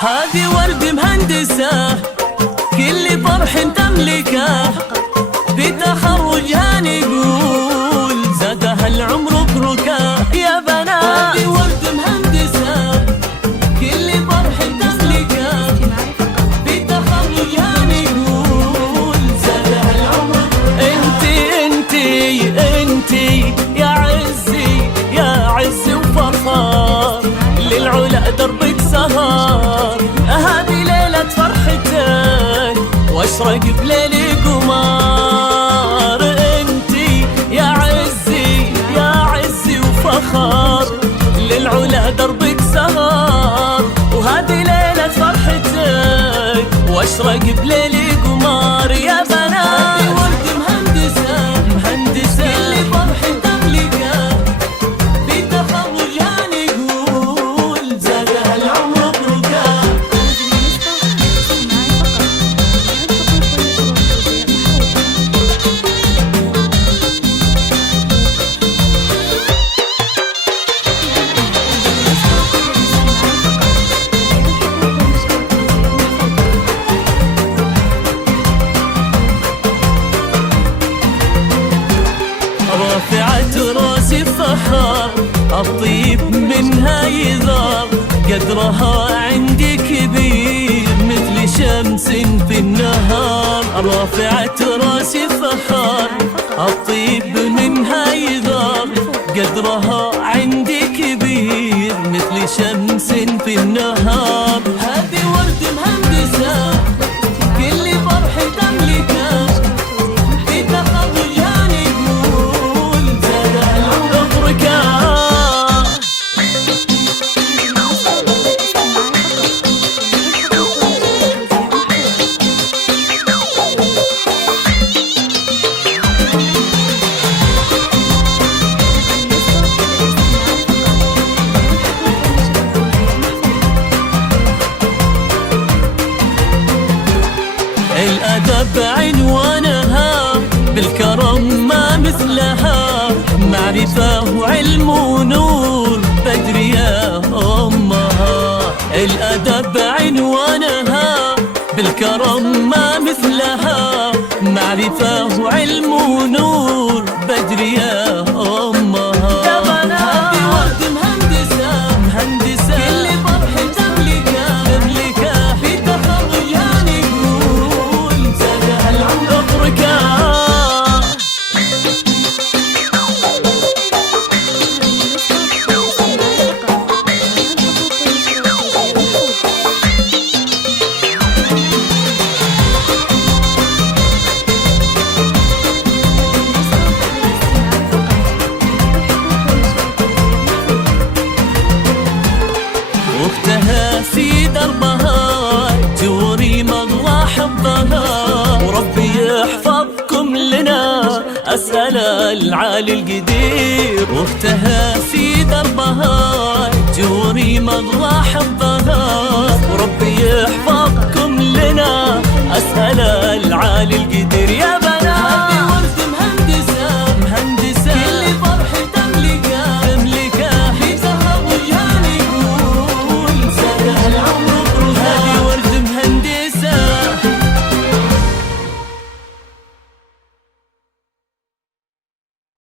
هذه ورد مهندسة كل فرح تملكه، بتخرجها نقول زادها العمر بركة يا بنات. هذه ورد مهندسة كل فرح تملكه، بتخرجها نقول زادها العمر بركة. انتي يا عزي يا عز وفخار، للعلا دربك سهر، هذه ليلة فرحتك واشرق بليل قمار. انتي يا عزي يا عزي وفخار، للعلا دربك سهر، وهذه ليلة فرحتك واشرق بليل قمار يا بنات. ورد مهندسة كل فرح تملكه، بتخرجها نقول زادها العمر بركة. رافعة راسي فخار، الطيب منها يذار، قدرها عندي كبير مثل شمس في النهار. رافعة راسي فخار، الطيب منها يذار، قدرها عندي كبير مثل شمس في النهار. هذه ورد مهندسة كل فرح تملكه، بتخرجها نقول زادها العمر بركة. الأدب عنوانها، بالكرم ما مثلها، معرفة وعلم ونور بدرية أمها. الأدب عنوانها، بالكرم ما مثلها، معرفة وعلم ونور بدرية أمها. يا بنات هذه ورد مهندسة كل فرح تملكه، بتخرجها نقول زادها العمر بركة. واختها في دربها توري مغلى حظها، وربي يحفظكم لنا أسأل العالي القدير. واختها في دربها توري مغلى حظها، وربي يحفظكم لنا أسأل العالي القدير.